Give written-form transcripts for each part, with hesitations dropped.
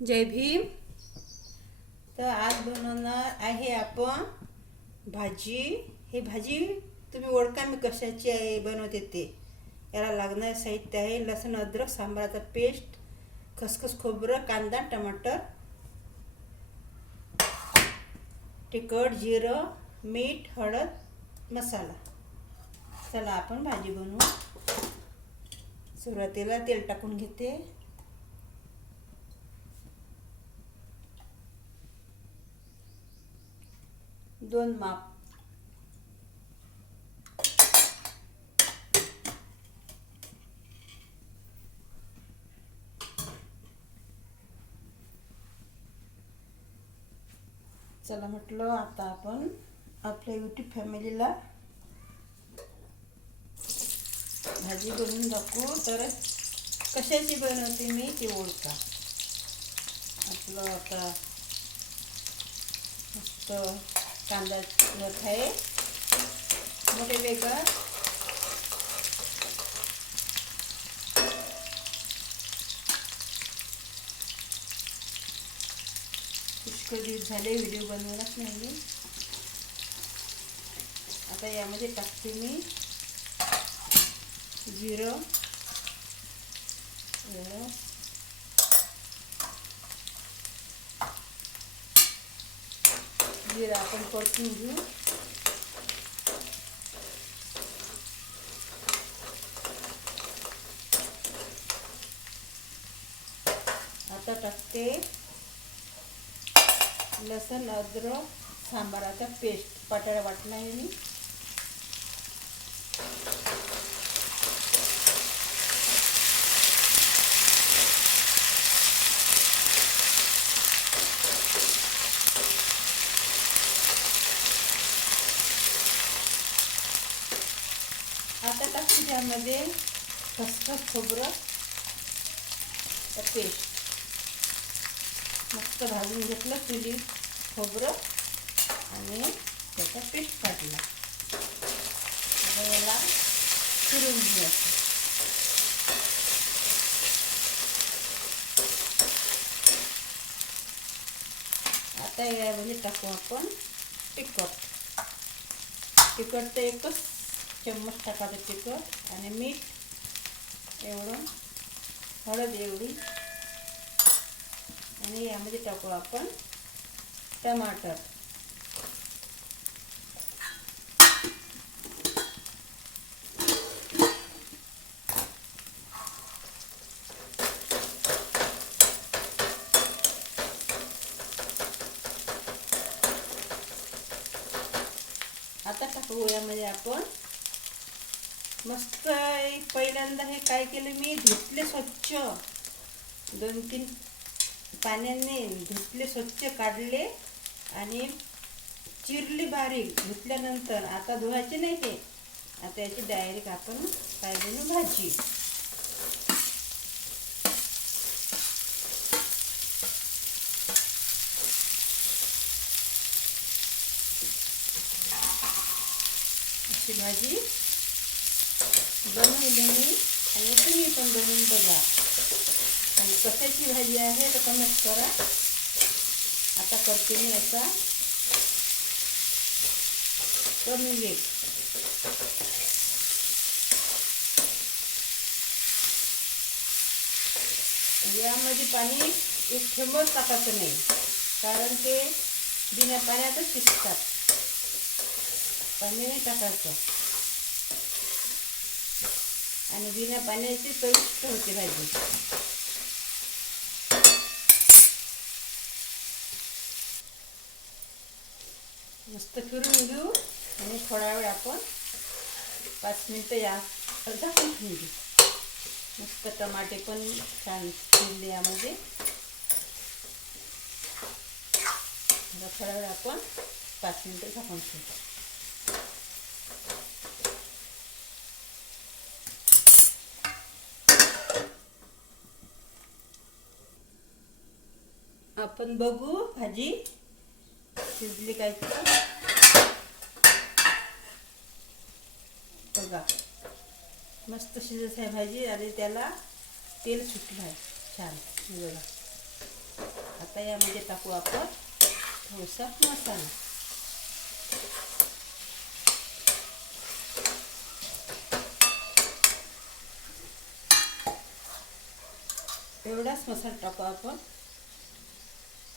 जय भीम. तर आज बनवणार आहे आपण भाजी. ही भाजी तुम्ही ओळखा मी कशाची आहे बनवते ते. याला लागणारे साहित्य आहे लसूण अद्रक सांबाराचा पेस्ट, खसखस खोबरं, कांदा, टमाटर, तिखट, जिरं, मीठ, हळद, मसाला. चला आपण भाजी बनवू. सुरुवातीला तेल टाकून घेते. दोन माप. चला म्हटलं आता आपण आपल्या यूट्यूब फॅमिलीला भाजी बनवून दाखवू. तर कशाची बनवते मी ते ओळखा. आपलं आता मस्त कांदा चिरत आहे मोठे वेगळं. पुष्कळ दिवस झाले व्हिडिओ बनवलाच नाही मी. आता यामध्ये टाकते मी जिरं, जिरं आपण परतून घेऊ. आता टाकते लसूण अद्रक सांबाराचा पेस्ट. पाटाळा वाटला आहे मी. आता टाकते त्यामध्ये खसखस खोबरं पेस्ट. मस्त भाजून घेतलं चुली खोबरं आणि त्याचा पेस्ट काढला. याला फिरून घ्यायचं. आता यामध्ये टाकू आपण तिखट. तिखट तर एकच चम्मच टाकायचं तिखट आणि मीठ एवढं, हळद एवढी. आणि यामध्ये टाकू आपण टमाटर. आता टाकू यामध्ये आपण मस्त. पहिल्यांदा हे काय केलं मी, धुतले स्वच्छ. 2-3 पाण्याने धुतले स्वच्छ, काढले आणि चिरली बारीक. धुतल्यानंतर आता धुवायचे नाही हे. आता याची डायरेक्ट आपण काय बनवू भाजी. अशी भाजी बनवली मी आणि तुम्ही पण बनवून बघा. आणि कशाची भाजी आहे तर कमेंट करा. आता करते मी याचा कमी वेग. यामध्ये पाणी एक थेंबच टाकायचं नाही, कारण ते बिना पाण्यातच शिजतात. पाणी नाही टाकायचं आणि बिना पाण्याची चविष्ट होते भाजी. मस्त फिरून घेऊ आणि थोडा वेळ आपण 5 मिनिटं या झाकून ठेवून घेऊ. मस्त टमाटे पण छान शिजले यामध्ये. थोडा वेळ आपण 5 मिनिटं झाकून ठेवू. आपण बघू भाजी शिजली काय तर. बघा मस्त शिजत आहे भाजी आणि त्याला तेल सुटलं आहे छान. बघा आता यामध्ये टाकू आपण थोडासा मसाला. एवढाच मसाला टाकू आपण,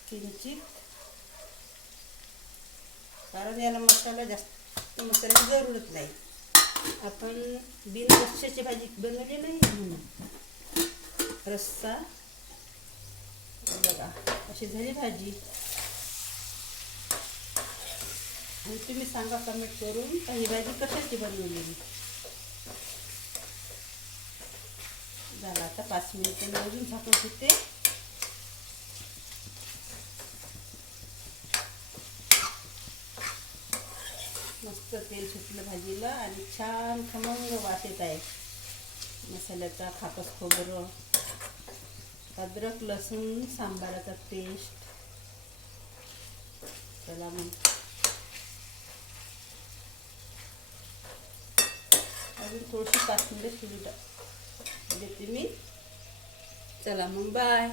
किंचित, कारण याला मसाला जास्त मसाल्याची जरूरत नाही. आपण बिन रस्स्याची भाजी बनवली नाही म्हणून. रस्सा बघा अशी झाली भाजी. आणि तुम्ही सांगा कमेंट करून का ही भाजी कशाची बनवलेली. झाला आता 5 मिनिटं मी अजून झाकून ठेवते. मस्त तेल सुटलं भाजीला आणि छान खमंग वास येत आहे मसाल्याचा. खापस खोबरं, अद्रक लसूण सांबाराचा पेस्ट. चला मग अजून थोडीशी 5 मिनिटं शिजू देते मी. चला मग बाय.